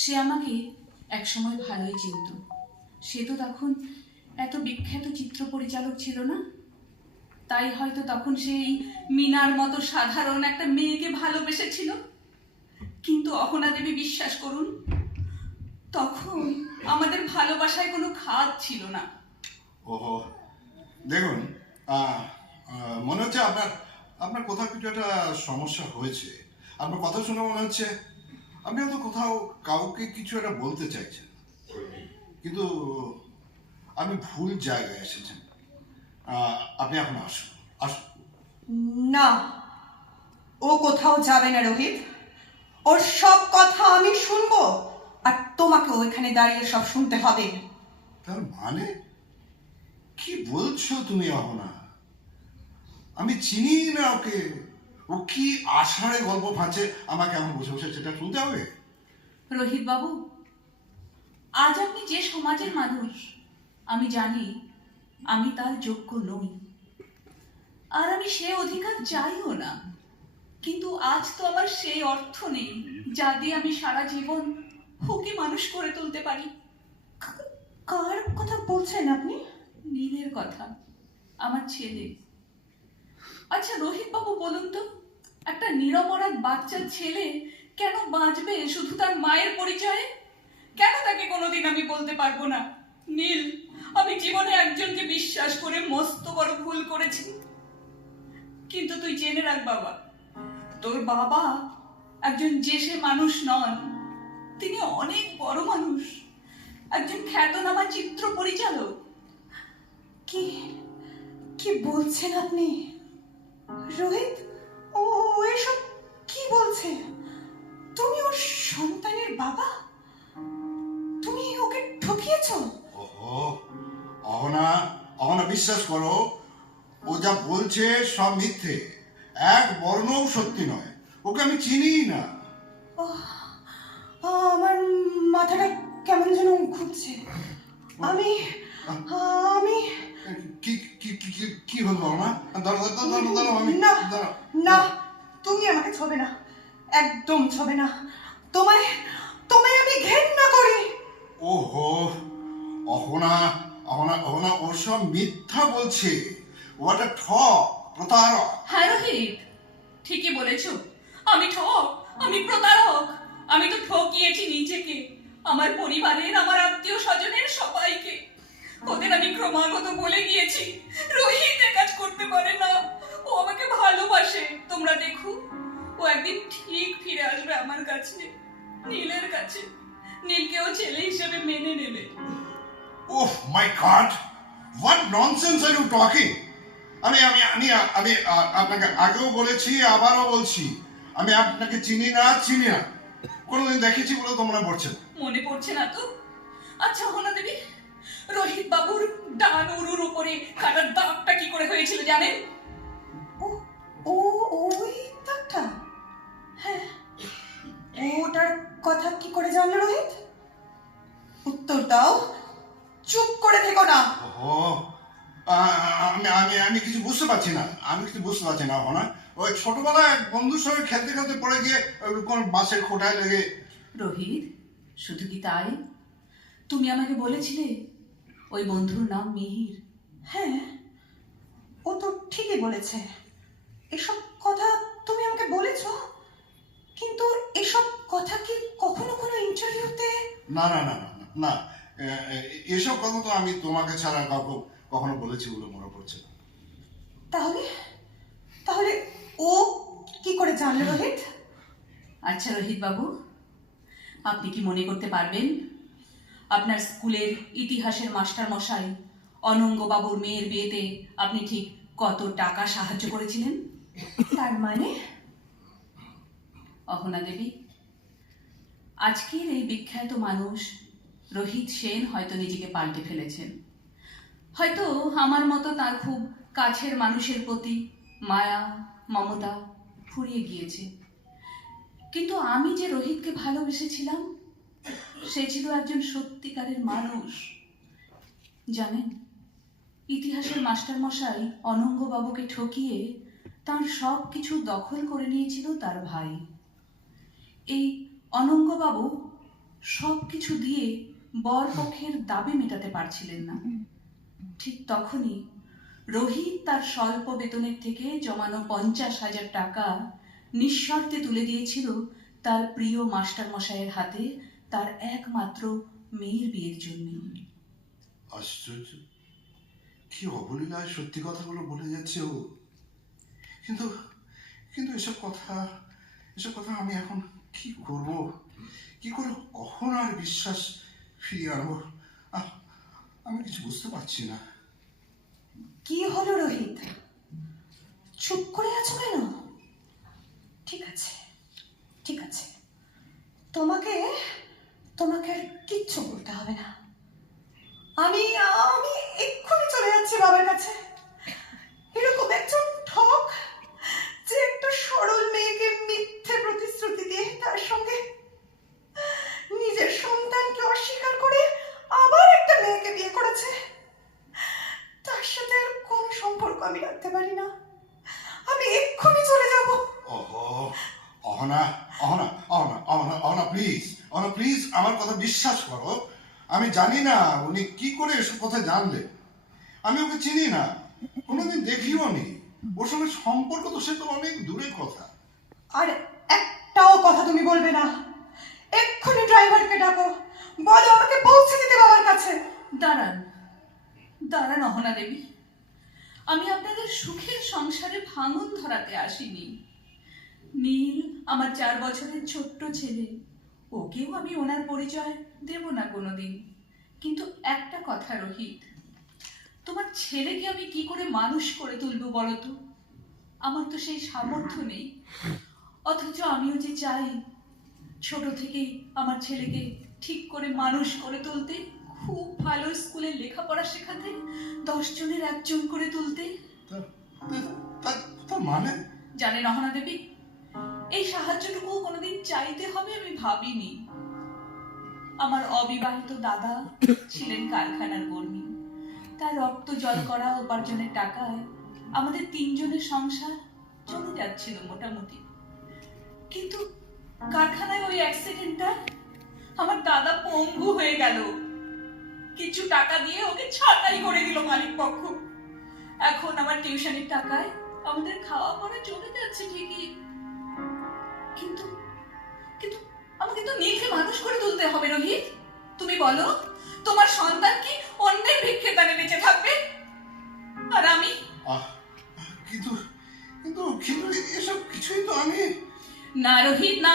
সে আমাকে একসময় ভালোই চিনত। সে তো তখন এত বিখ্যাত চিত্র পরিচালক ছিল না? তাই হয়তো তখন সেই মিনার মতো সাধারণ একটা মেয়েকে ভালোবেসেছিল। কিন্তু অহনা দেবী বিশ্বাস করুন, তখন আমাদের ভালোবাসায় কোনো খাদ ছিল না। ওহো, দেখুন মনে হচ্ছে আপনার আপনার কোথাও কিছু একটা সমস্যা হয়েছে। আপনার কথা শুনে মনে হচ্ছে আপনি হয়তো কোথাও কাউকে কিছু একটা বলতে চাইছেন কিন্তু আমি ভুল জায়গায় এসেছেন আপনি এখন আসুন আসুন। না ও কোথাও যাবে না রোহিত। ওর সব কথা আমি শুনব আর তোমাকেও এখানে দাঁড়িয়ে সব শুনতে হবে। তার মানে? কি বলছো তুমি অহনা? আমি চিনি না ওকে। ও কি আষাঢ়ে গল্প ফাঁচে আমাকে এখন বসে বসে সেটা শুনতে হবে? রোহিত বাবু আজ আপনি যে সমাজের মানুষ আমি জানি আমি তার যোগ্য নই। আর আমি সে অধিকার চাইও না কিন্তু আজ তো আমার সেই অর্থ নেই যা দিয়ে আমি সারা জীবন হুকি মানুষ করে তুলতে পারি। কার কথা বলছেন আপনি? নীলের কথা আমার ছেলে। আচ্ছা রোহিত বাবু বলুন তো, একটা নিরপরাধ বাচ্চা ছেলে কেন বাঁচবে শুধু তার মায়ের পরিচয়ে? কেন তাকে কোনোদিন আমি বলতে পারব না? নীল, আমি জীবনে একজনকে বিশ্বাস করে মস্ত বড় ভুল করেছি। কিন্তু তুই জেনে রাখ, বাবা, তোর বাবা একজন যে সে মানুষ নন। তিনি অনেক বড় মানুষ। একজন খ্যাতনামা চিত্র পরিচালক। কি কি বলছেন আপনি? রোহিত ও এসব কি বলছে? তুমি ওর সন্তানের বাবা? তুমি ওকে ঠকিয়েছো? ওহো অহনা অহনা বিশ্বাস করো ও যা বলছে সব মিথ্যে। এক বর্ণও সত্যি নয়। ওকে আমি চিনি না। আমার মাথাটা কেমন যেন ঘুরছে। আমি আমি কি কি কি কি- কি হলো অহনা দাঁড়াও দাঁড়াও দাঁড়াও আমি না না তুমি আমাকে ছবে না। একদম ছবে না। তোমায় তোমায় আমি ঘেন্না করি। ওহো অহনা অহনা অহনা ওসব মিথ্যা বলছে। ও একটা ঠক প্রতারক। হ্যাঁ রোহিত ঠিকই বলেছ। আমি ঠক আমি প্রতারক। আমি তো ঠকিয়েছি নিজেকে আমার পরিবারের আমার আত্মীয় স্বজনের সবাইকে। ওদের আমি ক্রমাগত বলে গিয়েছি। রোহিত কাজ করতে পারে না। ও আমাকে ভালোবাসে। তোমরা দেখো ও একদিন ঠিক ফিরে আসবে আমার কাছে নীলের কাছে। নীলকেও ছেলে হিসেবে মেনে নেবে। ওহ my god! What nonsense are you talking আমি আমি আমি আমি আপনাকে আগেও বলেছি আবারও বলছি। আমি আপনাকে চিনি না চিনি না। কোনোদিন দেখেছি বলে তোমরা পড়ছে মনে পড়ছে না তো? আচ্ছা হোনা দেবী রোহিত ডান উপরে কাটার দাগটা কি করে হয়েছিল জানেন? ও ও ওই দাগটা? হ্যাঁ। ওটার কথা কি করে জানলো রোহিত? উত্তর দাও। চুপ করে থেকো না। ও আমি আমি আমি কিছু বুঝতে পারছি না। আমি কিছু বুঝতে পারছি না না ওই ছোটবেলায় বন্ধুর সঙ্গে খেলতে খেলতে পড়ে গিয়ে কোন বাসের খোটায় লেগে রোহিত শুধু কি তাই? তুমি আমাকে বলেছিলে ওই বন্ধুর নাম মিহির। হ্যাঁ ও তো ঠিকই বলেছে। এসব কথা তুমি আমাকে বলেছ? কিন্তু এসব কথা কি কখনো কোনো ইন্টারভিউতে না না না না এসব কথা তো আমি তোমাকে ছাড়া কাউকে কখনো বলেছি বলে মনে পড়ছে না। তাহলে? তাহলে ও কি করে জানলো রোহিত? আচ্ছা রোহিত বাবু আপনি কি মনে করতে পারবেন আপনার স্কুলের ইতিহাসের মাস্টার মশাই অনঙ্গ বাবুর মেয়ের বিয়েতে আপনি ঠিক কত টাকা সাহায্য করেছিলেন? তার মানে? অহনা দেবী আজকের এই বিখ্যাত মানুষ রোহিত সেন হয়তো নিজেকে পাল্টে ফেলেছেন। হয়তো আমার মতো তার খুব কাছের মানুষের প্রতি মায়া মমতা ফুরিয়ে গিয়েছে। কিন্তু আমি যে রোহিতকে ভালোবেসেছিলাম সে ছিল একজন সত্যিকারের মানুষ। জানেন, ইতিহাসের মাস্টারমশাই অনঙ্গবাবুকে ঠকিয়ে তার সব কিছু দখল করে নিয়েছিল তার ভাই। এই অনঙ্গবাবু সব কিছু দিয়ে বর পক্ষের দাবি মেটাতে পারছিলেন না। ঠিক তখনই রোহিত তার স্বল্প বেতনের থেকে জমানো পঞ্চাশ হাজার টাকা নিঃশর্তে তুলে দিয়েছিল তার প্রিয় মাস্টার মশাইয়ের হাতে তার একমাত্র মেয়ের বিয়ের জন্য। আশ্চর্য। কি অবলীলায় সত্যি কথাগুলো বলে যাচ্ছে ও। কিন্তু কিন্তু এসব কথা এসব কথা আমি এখন কি করব? কি করে কখন আর বিশ্বাস ফিরিয়ে আনব? আমি কিছু বুঝতে পারছি না। কি হলো রোহিত? চুপ করে আছো কেন? ঠিক আছে ঠিক আছে। তোমাকে তোমাকে আর কিচ্ছু বলতে হবে না। আমি আমি এক্ষুনি চলে যাচ্ছি বাবার কাছে। এরকম একজন ঠক যে একটা সরল মেয়েকে মিথ্যে প্রতিশ্রুতি দিয়ে তার সঙ্গে নিজের সন্তানকে অস্বীকার করে আবার একটা মেয়েকে বিয়ে করেছে, তার সাথে আর কোনো সম্পর্ক আমি রাখতে পারি না। আমি এক্ষুনি চলে যাব। ওহো, অহনা অহনা অহনা অহনা অহনা প্লিজ অহনা প্লিজ আমার কথা বিশ্বাস করো। আমি জানি না উনি কি করে এসব কথা জানলেন। আমি ওকে চিনি না। কোনোদিন দেখিও নি। ওর সঙ্গে সম্পর্ক তো সে তো অনেক দূরের কথা। আর একটাও কথা তুমি বলবে না। এক্ষুনি ড্রাইভারকে ডাকো। বলো আমাকে পৌঁছে দিতে বাবার কাছে। দাঁড়ান। দাঁড়ান অহনা দেবী। আমি আপনাদের সুখের সংসারে ভাঙন ধরাতে আসিনি। নীল আমার চার বছরের ছোট্ট ছেলে ওকেও আমি ওনার পরিচয় দেব না কোনোদিন। কিন্তু একটা কথা রোহিত তোমার ছেলেকে আমি কি করে মানুষ করে তুলবো বলো তো? আমার তো সেই সামর্থ্য নেই। অথচ আমিও যে চাই ছোট থেকেই আমার ছেলেকে ঠিক করে মানুষ করে তুলতে খুব ভালো স্কুলে লেখাপড়া শেখাতে দশ জনের একজন করে তুলতে। মানে? জানেন অহনা দেবী এই সাহায্যটুকু কোনোদিন চাইতে হবে আমি ভাবিনি। আমার অবিবাহিত দাদা ছিলেন কারখানার কর্মী। তার রক্ত জল করা উপার্জনের টাকায় আমাদের তিনজনের সংসার চলে যাচ্ছিল মোটামুটি। কিন্তু কারখানায় ওই অ্যাক্সিডেন্টটা আমার দাদা পঙ্গু হয়ে গেল। কিছু টাকা দিয়ে ওকে ছাঁটাই করে দিল মালিক পক্ষ। এখন আমার টিউশনের টাকায় আমাদের খাওয়া পড়া চলে যাচ্ছে ঠিকই। কিন্তু কিন্তু আমাকে তো নীলকে মানুষ করে তুলতে হবে রোহিত। তুমি বলো তোমার সন্তান কি অন্যের ভিক্ষে দানে বেঁচে থাকবে? আর আমি? কিন্তু কিন্তু কিন্তু এসব কিছুই তো আমি। না রোহিত না।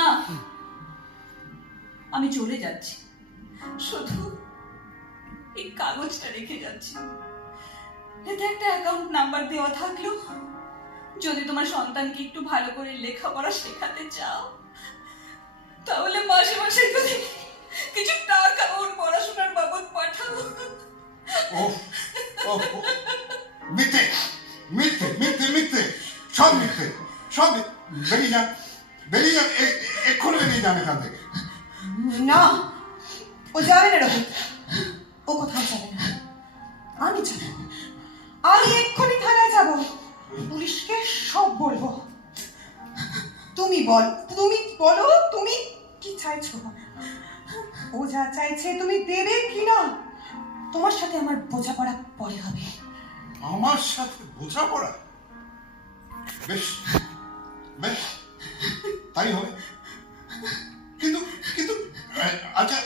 আমি চলে যাচ্ছি। শুধু এই কাগজটা রেখে যাচ্ছি। এতে একটা অ্যাকাউন্ট নাম্বার দেওয়া থাকল। যদি তোমার সন্তানকে একটু ভালো করে লেখাপড়া শেখাতে চাও তাহলে মাসে মাসে যদি কিছু টাকা ওর পড়াশোনার বাবদ পাঠাও। মিথ্যে মিথ্যে মিথ্যে মিথ্যে। সব মিথ্যে সব বেরিয়ে যান বেরিয়ে যান এক্ষুনি বেরিয়ে যান এখান থেকে। না ও যাবে না রোহিত ও কোথাও যাবে না। আমি যাব। আমি এক্ষুনি বল তুমি বলো তুমি কি চাইছো? ও যা চাইছে তুমি দেবে কি না তোমার সাথে আমার বোঝাপড়া পরে হবে। আমার সাথে বোঝাপড়া? বেশ বেশ তাই হবে। কিন্তু কিন্তু আচ্ছা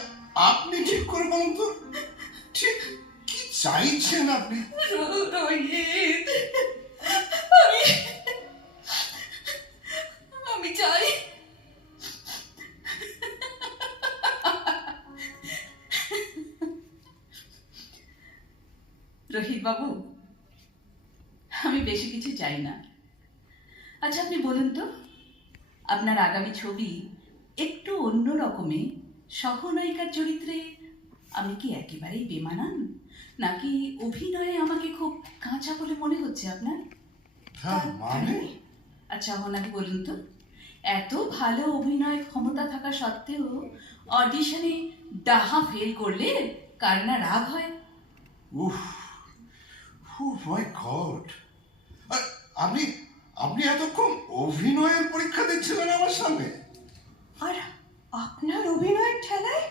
আপনি ঠিক করে বলুন তো ঠিক কি চাইছেন আপনি? রোহিত আমি আমি চাই রোহিত বাবু আমি বেশি কিছু চাই না। আচ্ছা আপনি বলুন তো আপনার আগামী ছবি একটু অন্য রকমে সহনায়িকার চরিত্রে আমি কি একেবারেই বেমানান? নাকি অভিনয়ে আমাকে খুব কাঁচা বলে মনে হচ্ছে আপনার? হ্যাঁ মানে? আচ্ছা ওনাকে বলুন তো এত ভালো অভিনয় ক্ষমতা থাকা সত্ত্বেও অডিশনে ডাহা ফেল করলে কার না রাগ হয়? উফ মাই গড আপনি আপনি এতক্ষণ অভিনয়ের পরীক্ষা দিচ্ছিলেন আমার সামনে। আর আপনার অভিনয়ের ঠেলায়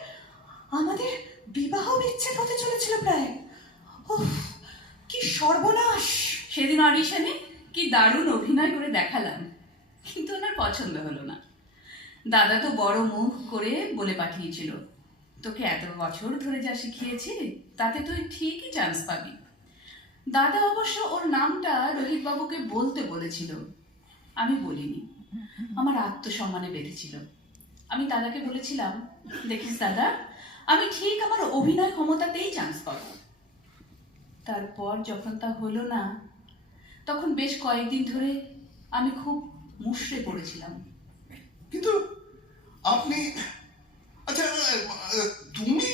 আমাদের বিবাহ বিচ্ছেদ হতে চলেছিল প্রায়। উফ কি সর্বনাশ। সেদিন অডিশনে কি দারুণ অভিনয় করে দেখালাম কিন্তু ওনার পছন্দ হলো না। দাদা তো বড় মুখ করে বলে পাঠিয়েছিল তোকে এত বছর ধরে যা শিখিয়েছি তাতে তুই ঠিকই চান্স পাবি। দাদা অবশ্য ওর নামটা রোহিত বাবুকে বলতে বলেছিল। আমি বলিনি। আমার আত্মসম্মানে বেঁধেছিল। আমি দাদাকে বলেছিলাম দেখিস দাদা আমি ঠিক আমার অভিনয় ক্ষমতাতেই চান্স পাবো। তারপর যখন তা হলো না তখন বেশ কয়েকদিন ধরে আমি খুব মুষড়ে পড়েছিলাম। কিন্তু আপনি আচ্ছা তুমি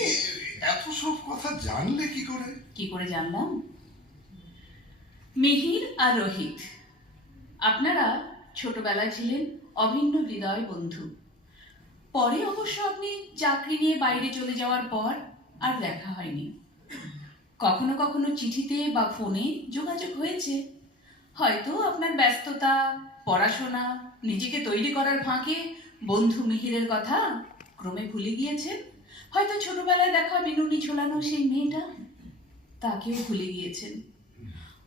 এত সব কথা জানলে কি করে? কি করে জানলাম? মিহির আর রোহিত। আপনারা ছোটবেলায় ছিলেন অভিন্ন হৃদয় বন্ধু। পরে অবশ্য আপনি চাকরি নিয়ে বাইরে চলে যাওয়ার পর আর দেখা হয়নি। কখনো কখনো চিঠিতে বা ফোনে যোগাযোগ হয়েছে। হয়তো আপনার ব্যস্ততা, পড়াশোনা, নিজেকে তৈরি করার ফাঁকে বন্ধু মিহিরের কথা ক্রমে ভুলে গিয়েছেন। হয়তো ছোটবেলায় দেখা বিনুনি ছোলানো সেই মেয়েটা, তাকেও ভুলে গিয়েছেন।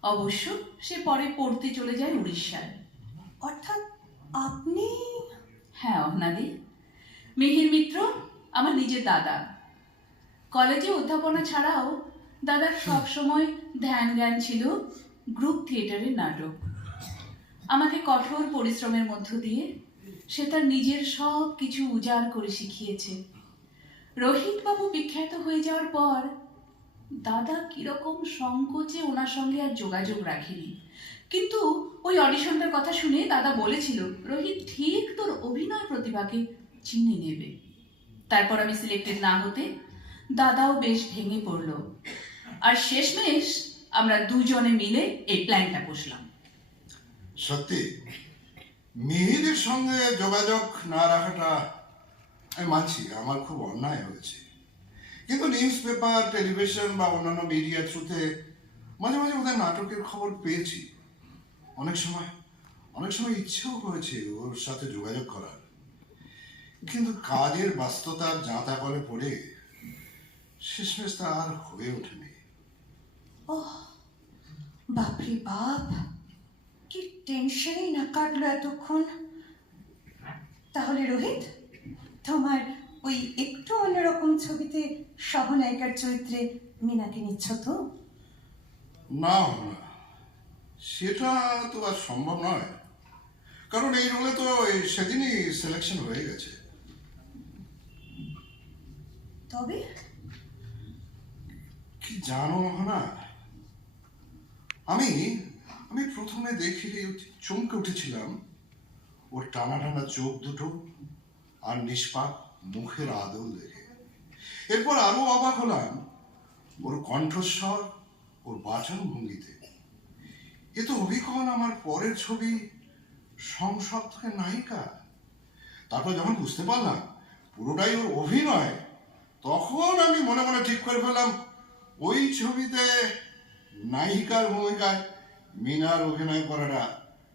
অবশ্য সে পরে পড়তে চলে যায় উড়িষ্যায়। অর্থাৎ আপনি? হ্যাঁ অহনাদি। মিহির মিত্র আমার নিজের দাদা। কলেজে অধ্যাপনা ছাড়াও দাদার সব সময় ধ্যান জ্ঞান ছিল গ্রুপ থিয়েটারের নাটক। আমাকে কঠোর পরিশ্রমের মধ্য দিয়ে সে তার নিজের সব কিছু উজাড় করে শিখিয়েছে। রোহিতবাবু বিখ্যাত হয়ে যাওয়ার পর দাদা কীরকম সংকোচে ওনার সঙ্গে আর যোগাযোগ রাখেনি। কিন্তু ওই অডিশনটার কথা শুনে দাদা বলেছিল, রোহিত, ঠিক তোর অভিনয় প্রতিভাকে চিনে নেবে। তারপর আমি সিলেক্টেড না হতে দাদাও বেশ ভেঙে পড়ল। আর শেষমেশ আমরা দুজনে মিলে এই প্ল্যানটা পুষলাম সত্যি? মিহিরের সঙ্গে যোগাযোগ না রাখাটা আমি মানছি, আমার খুব অন্যায় হয়েছে। কিন্তু নিউজ পেপার টেলিভিশন বা অন্যান্য মিডিয়া থ্রুতে মাঝে মাঝে ওদের নাটকের খবর পেয়েছি। অনেক সময় অনেক সময় ইচ্ছেও হয়েছে ওর সাথে যোগাযোগ করার। কিন্তু কাজের ব্যস্ততার জাঁতা করে পড়ে শেষমেশ তা আর হয়ে ওঠেনি। ওহ, বাপরে বাপ, কি টেনশনই না কাটলো এতক্ষণ। তাহলে রোহিত, তোমার ওই একটু অন্যরকম ছবিতে সহনায়িকার চরিত্রে মিনাকে নিচ্ছ তো? না সেটা তো আর সম্ভব নয়। কারণ এই রোলে তো সেদিনই সিলেকশন হয়ে গেছে। তবে? কি জানো না আমি আমি প্রথমে দেখে চমকে উঠেছিলাম। ওর টানা টানা চোখ দুটো আর নিষ্পাপ। মুখের আদল দেখে। এরপর আরও অবাক হলাম, ওর কণ্ঠস্বর, ওর বাচন ভঙ্গিতে এ তো অভিকন আমার পরের ছবি সংসদ থেকে নায়িকা। তারপর যখন বুঝতে পারলাম পুরোটাই ওর অভিনয়, তখন আমি মনে মনে ঠিক করে ফেললাম, ওই ছবিতে নায়িকার ভূমিকায় মিনার অভিনয় করাটা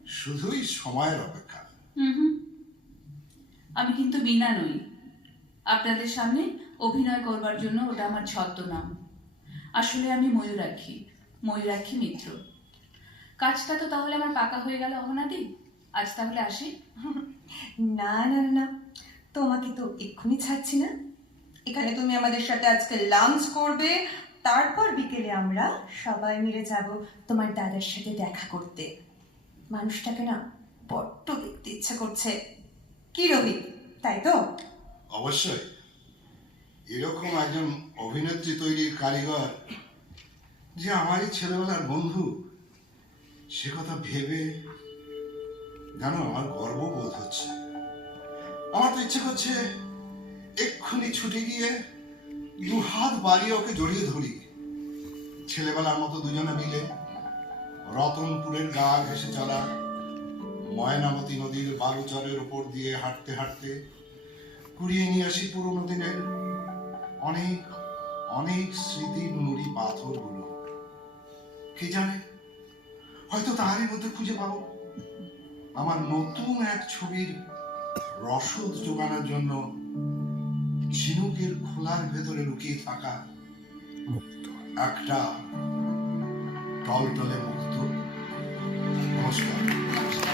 শুধুই সময়ের অপেক্ষা। আমি কিন্তু বিনা নই। আপনাদের সামনে অভিনয় করবার জন্য ওটা আমার ছদ্মনাম। আসলে আমি ময়ূরাক্ষী ময়ূরাক্ষী মিত্র। কাজটা তো তাহলে আমার পাকা হয়ে গেল অহনাদি। আজ তাহলে আসি। না না না, তোমাকে তো এক্ষুনি ছাড়ছি না। এখানে তুমি আমাদের সাথে আজকে লাঞ্চ করবে। তারপর বিকেলে আমরা সবাই মিলে যাব তোমার দাদার সাথে দেখা করতে। মানুষটাকে না বড্ড দেখতে ইচ্ছে করছে। কি রবি তাই তো? অবশ্যই। এরকম একজন অভিনেত্রী তৈরির কারিগর যে আমারই ছেলেবেলার বন্ধু, সে কথা ভেবে জানো আমার গর্ববোধ হচ্ছে। আমার তো ইচ্ছে করছে এক্ষুনি ছুটে গিয়ে দু হাত বাড়িয়ে ওকে জড়িয়ে ধরি। ছেলেবেলার মতো দুজনে মিলে রতনপুরের গা ঘেসে চলা, ময়নামতি নদীর বালুচরের উপর দিয়ে হাঁটতে হাঁটতে কুড়িয়ে নিয়ে আসি পুরোনো দিনের অনেক অনেক স্মৃতির নুড়ি পাথরগুলো। কে জানে? হয়তো তারই মধ্যে খুঁজে পাবো। আমার নতুন এক ছবির রসদ জোগানোর জন্য ঝিনুকের খোলার ভেতরে লুকিয়ে থাকা মুক্ত। একটা টলটলে মুক্ত। নমস্কার।